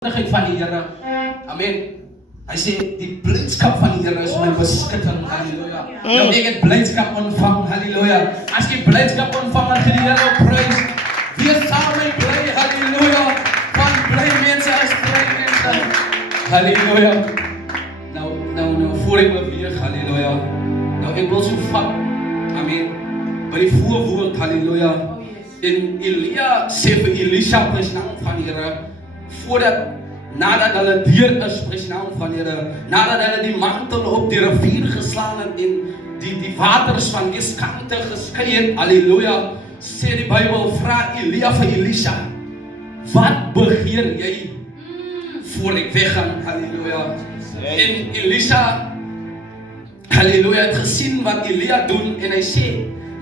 Van die Here. Amen. Hy sê die blydskap van die Here is my beskutting. Halleluja. Nou ek het blydskap ontvang. Halleluja. As jy blydskap ontvang het, gee die Here prys. Wees saam met bly. Halleluja. Want bly mense is bly mense. Halleluja. Nou voor ek beweeg. Halleluja. Nou ek wil so vat. Amen. By die voorwoord. Halleluja. En Elia sê vir Elisha prys naam van die Here. Nadat hulle deur is, prys naam van die Here, nadat hulle die mantel op die rivier geslaan het en die waters van weerskante geskei het, halleluja, sê die Bybel, vra Elia vir Elisha, wat begeer jy voor ek weggaan, halleluja. En Elisha, halleluja, het gesien wat Elia doen en hy sê,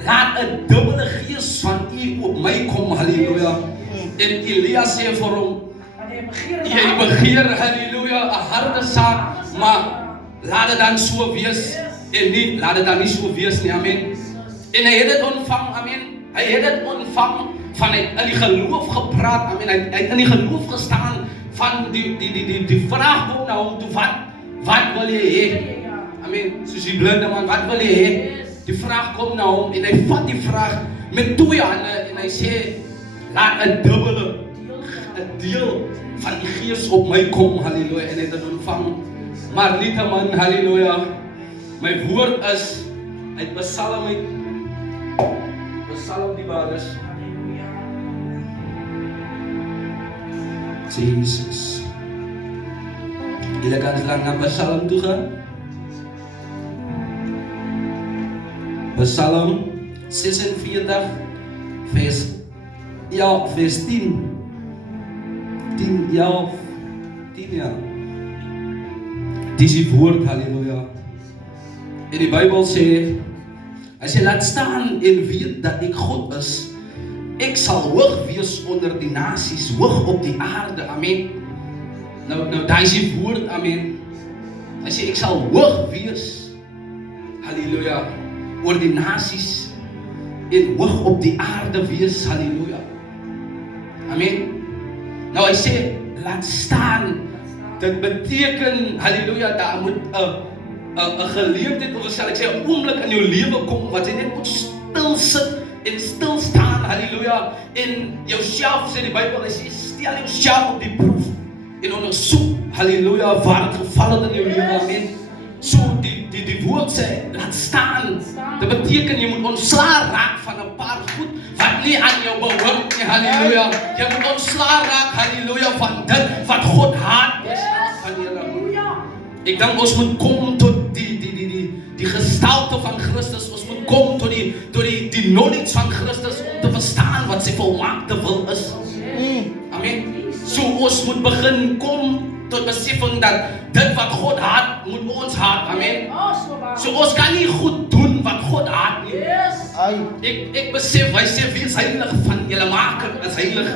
laat 'n dubbele gees van u op my kom, halleluja. En Elia sê vir hom, jy begeer, halleluja, 'n harde saak, maar laat dit dan so wees, en nie, laat dit dan nie so wees nie, amen. En hy het dit ontvang, amen, hy het dit ontvang, van hy in die geloof gepraat, amen, hy het in die geloof gestaan, van die vraag kom na hom toe, wat wil jy hê, amen, soos die blinde man, wat wil jy hê, die vraag kom na hom, en hy vat die vraag met 2 hande, en hy sê, laat 'n dubbele, 'n deel van die gees op my kom, halleluja, en het dit ontvang. Maar nietemin, halleluja, my woord is uit Psalm die baris. Jesus. Julle kan lang na Psalm toe gaan. Psalm 46 vers 10. 10 jaar. Dis die woord, halleluja. En die Bybel sê, hy sê, laat staan en weet dat ek God is. Ek sal hoog wees onder die nasies, hoog op die aarde, amen. Nou daar is die woord, amen. Hy sê, ek sal hoog wees, halleluja, oor die nasies, en hoog op die aarde wees, halleluja. Amen. Nou hy sê, laat staan, dit beteken, halleluja, daar moet 'n geleentheid, of sal ek sê, 'n oomblik in jou lewe kom, wat jy net moet stil sit, en stil staan, halleluja, en jouself, sê die Bybel, hy sê, stel jouself op die proef, en ondersoek, halleluja, waar het geval het in jou lewe, amen. So, die woord sê, laat staan, dit beteken, jy moet ontslae raak van 'n paar goed, wat nie aan jou behoort nie, halleluja. Jy moet ontslae raak, halleluja, van dit wat God haat is van Here. Ek dink ons moet kom tot die gestalte van Christus. Ons moet kom tot die knowledge van Christus om te verstaan wat sy volmaakte wil is. Amen. So ons moet begin kom tot besefing dat dit wat God haat, moet ons haat. Amen. So ons kan nie goed doen wat God haat nie. Ek besef, hy sê, wees heilig, van julle maker is heilig.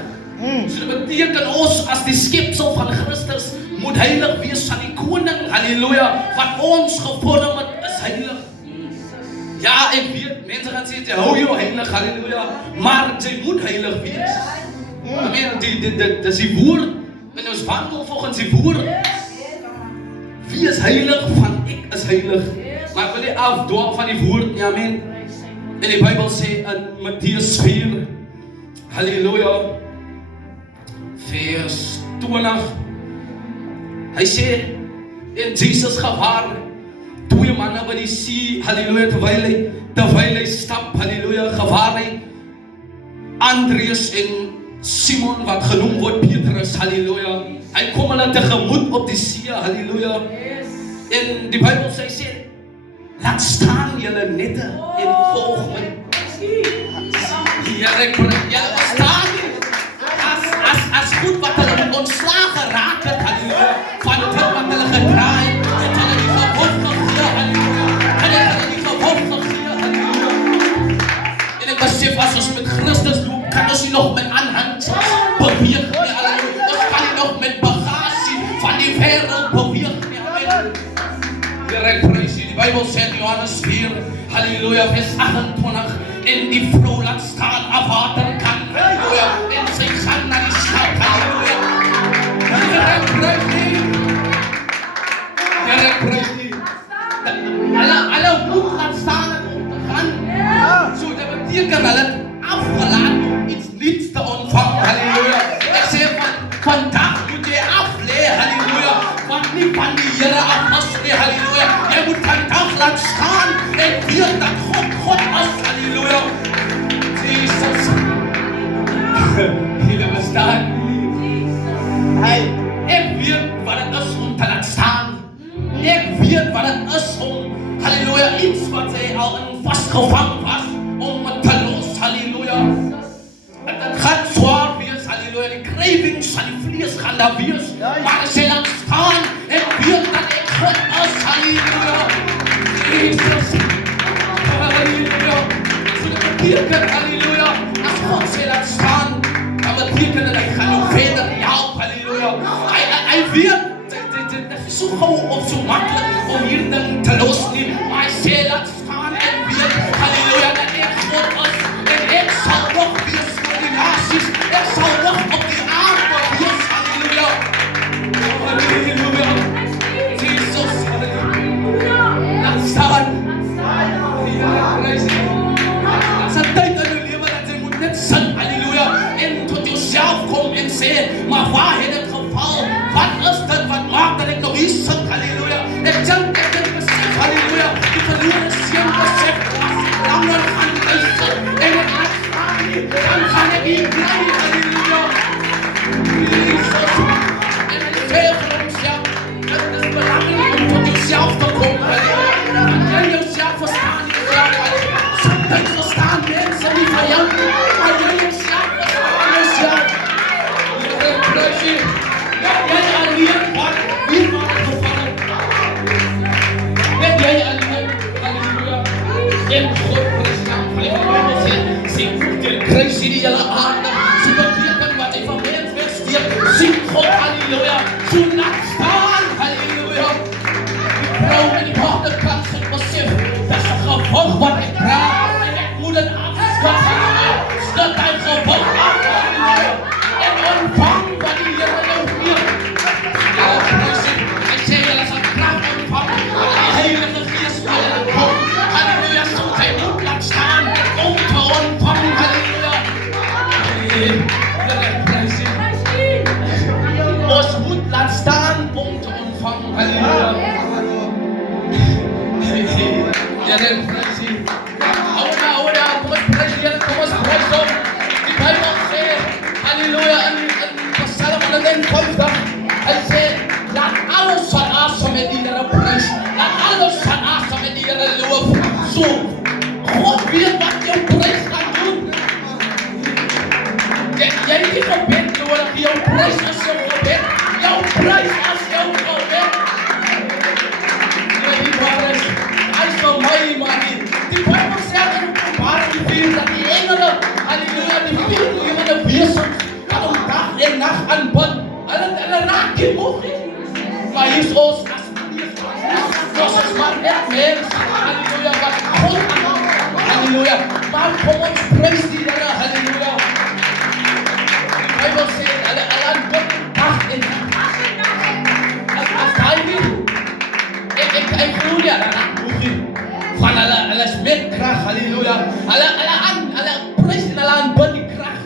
So dit beteken ons as die skepsel van Christus moet heilig wees van die koning, halleluja, wat ons gevorm het is heilig. Ja, ek weet, mense gaan sê, jy hou jou heilig, halleluja, maar jy moet heilig wees. Amen, dit is die woord, en ons wandel volgens die woord. Wie is heilig? Van ek is heilig. Maar ek wil nie afdwaal van die woord nie, amen. En die Bybel sê in Matteus 4, halleluja, vers 20, hy sê, en Jesus gewaar 2 manne by die see, halleluja, terwyl hy stap, halleluja, gewaar hy Andreas en Simon, wat genoem word Petrus, halleluja. Hy kom hulle tegemoet op die see, halleluja. En die Bybel sê, laat staan julle nette en volg my. Ja, staan nie. As goed wat hulle met ontslae geraak het, halleluja, van dit wat hulle gedraai het hulle die verbod gegee, halleluja. Hulle die verbod gegee, halleluja. En ek besef, as ons met Christus loop, kan ons nie nog met aanhangsels beweeg nie, halleluja. Ons kan nie nog met bagasie van die wêreld beweeg nie, amen. Here, ek prys U. Die Bybel sê in Johannes 4, halleluja, vers 28, en die vrou laat staan af water kan, halleluja, en sy gaan na die stad, halleluja. moet jy af lê, halleluja, wat nie van die Here af is nie, halleluja. Jy moet vandag laat staan en weet dat God is, halleluja. Jesus. Julle verstaan? Ek weet wat het is om te laat staan. Ek weet wat het is om, halleluja, iets wat hy al in vastgevang was, om het te los, halleluja. Het gaat zwaar wees, halleluja, die cravings van die vlees gaan daar wees, maar as hy laat staan en weet dat ek God is, halleluja. Jesus, halleluja. So dit beteken, halleluja, as God sê laat staan, dan beteken dat hy gaan jou verder help, halleluja. Hy weet, dit is so gauw of so makkelijk om hier ding te los nie, maar hy sê laat staan en weet, halleluja, dat ek God is en ek sal nog wees vir die nasies, ek sal nog op die aarde wees, halleluja. Halleluja. Jesus, halleluja. Laat staan. Dat is een tijd in je leven dat je moet net zijn, halleluja, en tot jezelf komen en sê, maar waar het het geval? Wat is dit wat maak dat ek nog hier sit, halleluja? Ek dink besef, halleluja, die verloren seun besef, as ek langer gaan luister en ek laat staan nie, dan gaan ek hier bly, halleluja. Jesus. En hy sê vir homself, dit is belangrijk om tot jouself te kom, halleluja. En jy jouself verstaan, halleluja. Somtijds verstaan mense nie van jou, maar jy jouself verstaan jouself. Here, praise you. Jy alleen wat hier maak gevallen. Net jy alleen, halleluja. En God president, halleluja, sê voor die kruis in die hele aarde, so beteken wat hy van mens wegsteek, sien God, halleluja, so laat staan, halleluja. Die vrou en die waterkant sit besef, dat is een gevolg wat ek draag, en ek moet het afskat, halleluja, skat hy gevolg af, halleluja, en ontvang wat die Here jou geef. Ja, prijs, hy sê, julle sal krag ontvang, want die Heilige Gees wil julle kom, halleluja, soos hy moet laat staan, om te ontvang, halleluja. Prijs, ons moet laat staan, om te ontvang, halleluja. Ja, prijs, ouda, kom ons prijs, kom ons prijs op. Die Bijbel sê, halleluja, in Psalm 150, hy sê, laat alles van asem met die Here prys, laat alles van asem met die Here loof. So, God weet wat jou prys gaan doen. Jy het nie gebed nodig, jou prys is jou gebed, jou prys is jou gebed. Die waar is, hy is vir my, maar die Bijbel sê in Openbaring 4, dat die engele, halleluja, die 4 lewende wesens, dat om dag en nacht aanbid, hulle raak nie moeg nie. Maar hier is ons as mens, ons is maar net mens, halleluja, wat God aanbid, halleluja, maar kom ons prys die Here, halleluja. Die Bijbel sê, hulle aanbid dag en nacht. As hy nie, ek glo nie, hulle raak moeg nie, van hulle is met kracht, halleluja, hulle prys en hulle aanbid die kracht.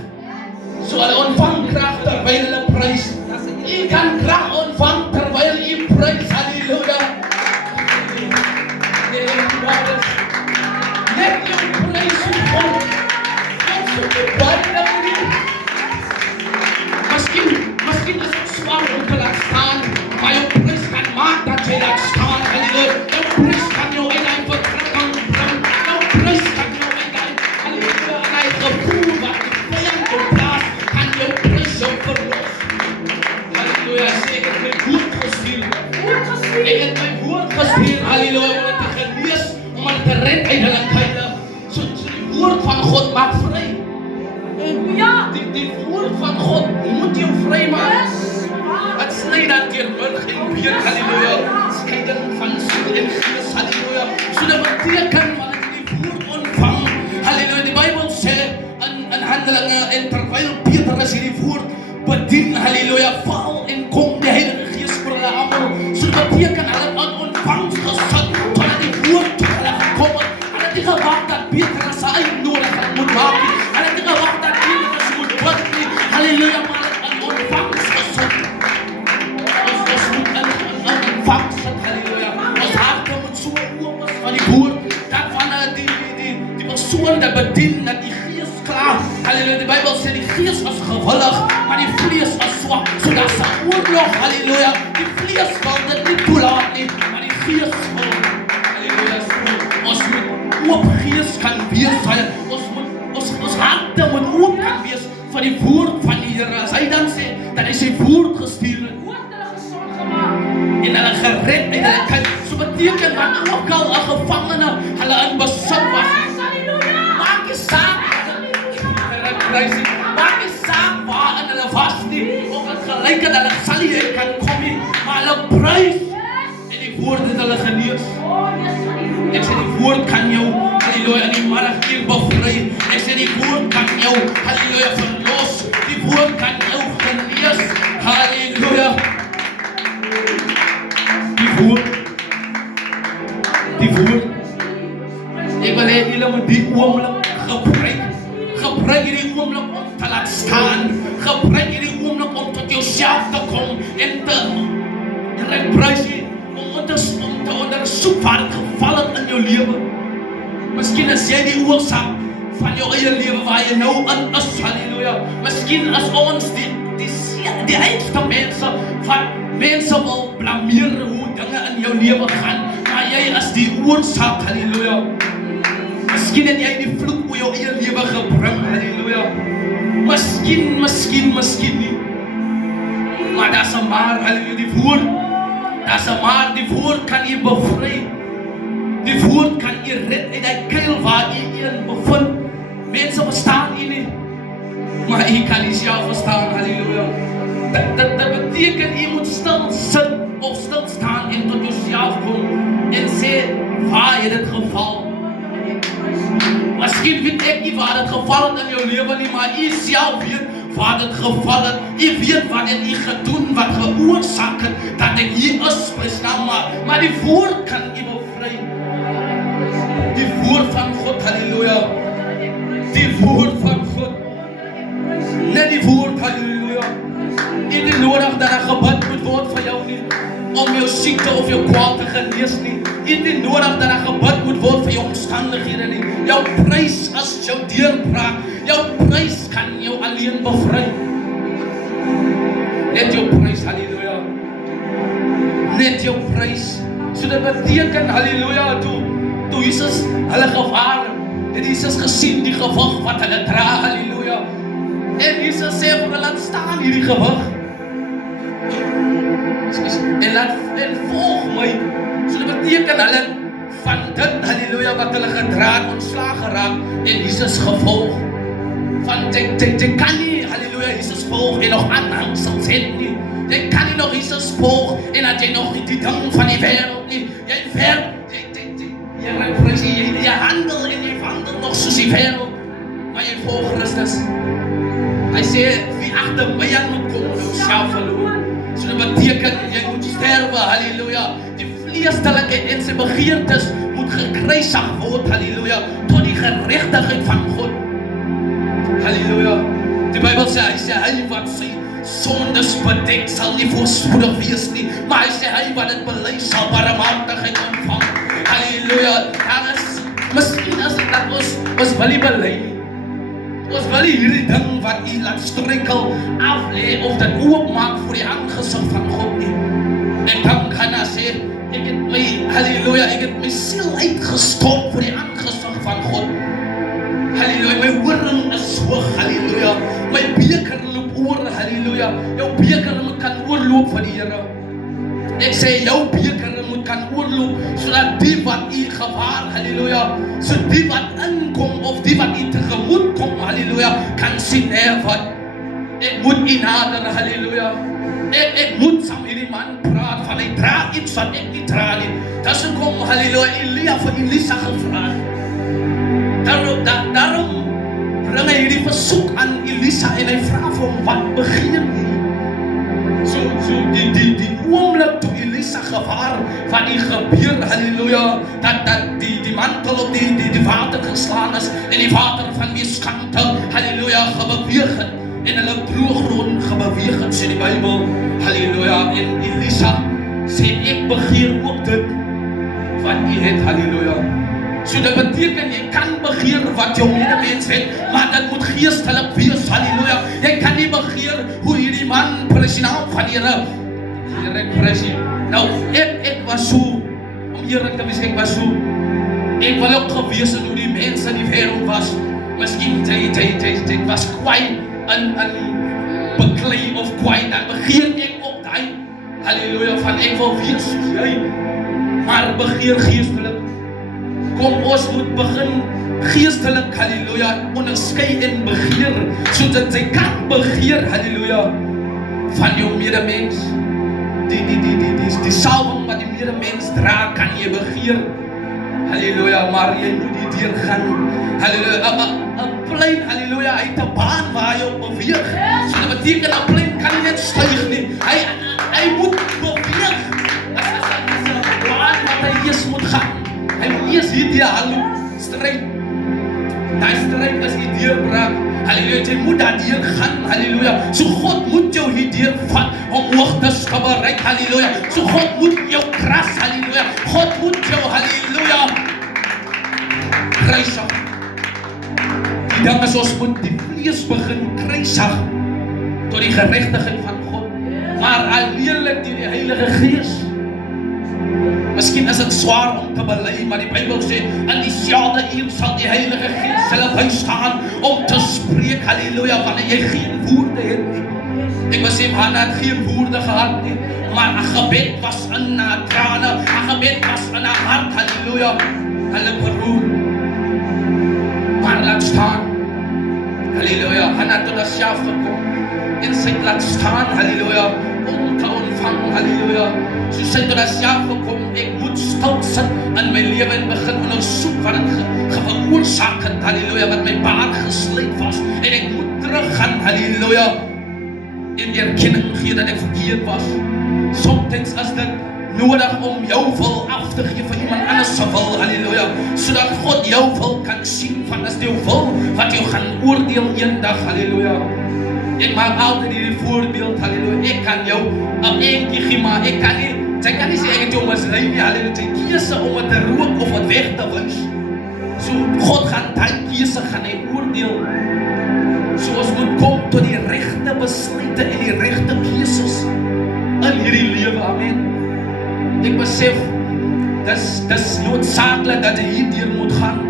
So hulle ontvang kracht terwyl hulle prys. Jy kan kracht ontvang terwyl jy prys, halleluja. Net jou prys en God. God soek jou baie dat nie. Miskien is het zwaar om te laat staan, maar jou prys kan maak dat jy laat staan, halleluja. Jou prys kan jou in een vertrekking bring. Jou prys kan jou in een, halleluja, in een gevoel wat die vijand jou plaas, kan jou prys jou verlos. Halleluja, sê ek het my woord gestuur. Ek het my woord gestuur, halleluja, om het te genees, om het te red uit hulle kuile. So die woord van God maak vry. Die woord van God moet jou vry maak. Het snij dan keer murg en been, halleluja. Scheiding van siel en gees, halleluja. So dat beteken wanneer jy die woord ontvang, halleluja. Die Bijbel sê in Handelinge, en terwyl Petrus hierdie woord bedien, halleluja, val en kom die Heilige Gees vir hulle almal. So dat beteken hulle het aan ontvangs gesit, totdat die woord tot hulle gekom het. Hulle het nie gewag dat Petrus sy uitnodiging moet maak nie. Hulle het nie gewag dat Petrus moet bid nie. Halleluja, maar hulle het aan ontvangs gesit. bedien dat die gees klaar. Halleluja, die Bybel sê die gees is gewillig, maar die vlees is swak. So dat is 'n oorlog, halleluja. Die vlees wil dit nie toelaat nie, maar die gees wil. Halleluja, ons moet oop gees kan wees. Ons harte moet oop kan wees vir die woord van die Here. As hy dan sê dat hy sy woord gestuur het, en hulle gered uit hulle kind. So beteken wat ook al 'n gevangene hulle in besit was. Maak nie saak. Maak nie saak waar hulle was nie. Of het gelyk het hulle sal nie kan kom nie. Maar hulle prys. En die woord het hulle genees. Ek sê die woord kan jou, halleluja, in die middag hier bevry. Ek sê die woord kan jou, halleluja, verlos. Die woord kan jou genees. Halleluja. Die woord. Ek wil hê julle moet die oomblik gebruik. Gebruik hierdie oomblik om te laat staan. Gebruik hierdie oomblik om tot jouself te kom en te reprys om te ondersoek wat geval het in jou lewe. Miskien is jy die oorsaak van jou eie lewe waar jy nou in is. Halleluja. Miskien is ons die einste mense wat mense wil blameer hoe dinge in jou lewe gaan, maar jy is die oorsaak, halleluja. Miskien het jy die vloek oor jou eie lewe gebring, halleluja. Miskien nie. Maar dat is maar, halleluja, die woord kan jy bevry. Die woord kan jy red uit die kuil waar jy in bevind. Mense verstaan jy nie, maar jy kan nie self verstaan, halleluja. Dat beteken jy moet stil sit of stil staan en tot jouself kom en sê waar jy dit geval. Miskien weet ek nie waar dit geval het in jou lewe nie, maar jy self weet waar dit geval het. Jy weet wat het jy gedoen, wat geoorsaak het dat ek hier is, verstaan maar die woord kan jy bevry. Die woord van God, halleluja. Die woord van God. Net die woord, halleluja. Nie die nodig dat 'n gebed moet word vir jou nie, om jou siekte of jou kwaad te genees nie. Nie die nodig dat 'n gebed moet word vir jou omstandighede nie. Jou prys is jou deurbraak. Jou prys kan jou alleen bevry. Net jou prys, halleluja. Net jou prys. So dit beteken, halleluja, toe Jesus hulle gevaar het Jesus gesien die gewig wat hulle dra, halleluja. En Jesus sê vir hulle, laat staan hierdie gewig. En volg my. So dit beteken hulle van dit, halleluja, wat hulle gedra het, ontslaag geraak en Jesus gevolg. Van jy kan nie, halleluja, Jesus volg en nog aanhangsels het nie. Jy kan nie nog Jesus volg en dat jy nog die ding van die wêreld nie. Jy handel en jy wandel nog soos die wêreld, maar jy volg Christus. Hy sê, wie agter my aan moet kom, jouself verloor. So dit beteken, jy moet sterwe, halleluja. Die vleeslikheid en sy begeertes moet gekruisig word, halleluja, tot die geregtigheid van God. Halleluja. Die Bybel sê, hy wat sy sondes bedek sal nie voorspoedig wees nie, maar hy sê, hy wat dit bely sal barmhartigheid ontvang. Halleluja. Miskien is dit dat ons wil nie bely nie. Ons wil nie hierdie ding wat jy laat struikel aflê of dit oopmaak voor die aangesig van God nie. En dan kan hy sê, ek het my siel uitgestort voor die aangesig van God. Halleluja, my horing is hoog, halleluja. My beker loop oor, halleluja. Jou beker moet kan oorloop van die Here. Ek sê jou beker moet kan oorloop, sodat die wat u gevaar, halleluja, so die wat inkom of die wat u tegemoet kom, halleluja, kan sien wat ek moet u nader, halleluja. Ek moet saam hierdie man praat van hy dra iets wat ek nie dra nie. Dis kom, halleluja, Elia vir Elisa gevra. Daarom bring hy hierdie versoek aan Elisa en hy vra vir hom, wat begeer jy? So die oomblik toe Elisa gevaar van die gebeur, halleluja, dat die mantel op die water geslaan is en die water van weerskante, halleluja, gebeweeg het en hulle broogrond gebeweeg het, sê die Bybel, halleluja, en Elisa sê, ek begeer ook dit wat jy het, halleluja. So So dit beteken jy kan begeer wat jou medemens het, maar dit moet geestelik wees. Halleluja. Jy kan nie begeer hoe hierdie man president van Here president. Nou, ek was so, om eerlik te wees, ek was so, ek wil ook gewees het hoe die mense in die wêreld was. Miskien jy was kwaai in beklei of kwaai, dan begeer ek op daai, halleluja, van ek wil wees soos jy, maar begeer geestelik. Kom ons moet begin geestelik, halleluja, onderskei en begeer, sodat jy kan begeer, halleluja, van jou medemens. Die salwing wat die medemens dra, kan jy begeer. Halleluja, maar jy moet die deur gaan. Halleluja, 'n plein, halleluja, hy het 'n baan waar hy op beweeg. So dit beteken 'n plein kan nie net styg nie. Hy moet beweeg. As 'n baan wat hy eers moet gaan. Hy moet eers hierdie stryd. Daai stryd is die deurbraak. Halleluja, jy moet daar deur gaan. Halleluja. So God moet jou hier deur vat om hoogtes te bereik. Halleluja. So God moet jou kras. Halleluja. God moet jou, halleluja, kruisig. Die ding is, ons moet die vlees begin kruisig tot die geregtigheid van God. Maar alleenlik deur die Heilige Gees. Miskien is dit swaar om te bely, maar die Bybel sê, in dieselfde uur sal die Heilige Gees hulle bystaan om te spreek, halleluja, wanneer jy geen woorde het nie. Ek wil sê, Hannah het geen woorde gehad nie, maar 'n gebed was in haar trane, 'n gebed was in haar hart, halleluja, hulle beroer. Maar laat staan, halleluja, Hannah het tot haarself gekom, en sy het laat staan, halleluja, om te ontvang, halleluja. So sy het tot haarself gekom, ek moet stil sit in my lewe en begin ondersoek wat het veroorsaak het, halleluja, wat my baan gesluit was, en ek moet teruggaan, halleluja, en erkenning gee dat ek verkeerd was. Soms is dit nodig om jou wil af te gee vir iemand anders se wil, halleluja, sodat God jou wil kan sien van is jou wil wat jou gaan oordeel eendag, halleluja. Ek maak altyd hierdie voorbeeld, halleluja, ek kan jou 'n eentjie gee, maar ek kan nie, sy kan nie sê ek het jou mislei nie, halleluja, jy keuse om het te rook of het weg te wens. So God gaan die keuse gaan hy oordeel. So ons moet kom tot die regte besluite en die regte keuses in hierdie lewe, amen. Ek besef, dis noodsaaklik dat jy hierdeur moet gaan.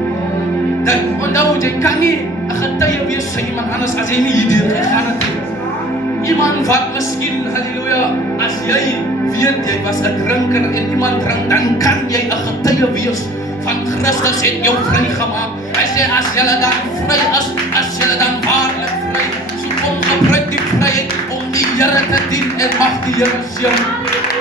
Dat, onthou, jy kan nie 'n getuie wees vir iemand anders as jy nie hierdeur gegaan het nie. Iemand wat miskien, halleluja, as jy weet jy was 'n drinker en iemand drink, dan kan jy 'n getuie wees van Christus het jou vrygemaak. Hy sê as jy dan vry is, as jy dan waarlik vry, so kom gebruik die vryheid om die Here te dien en mag die Here seën.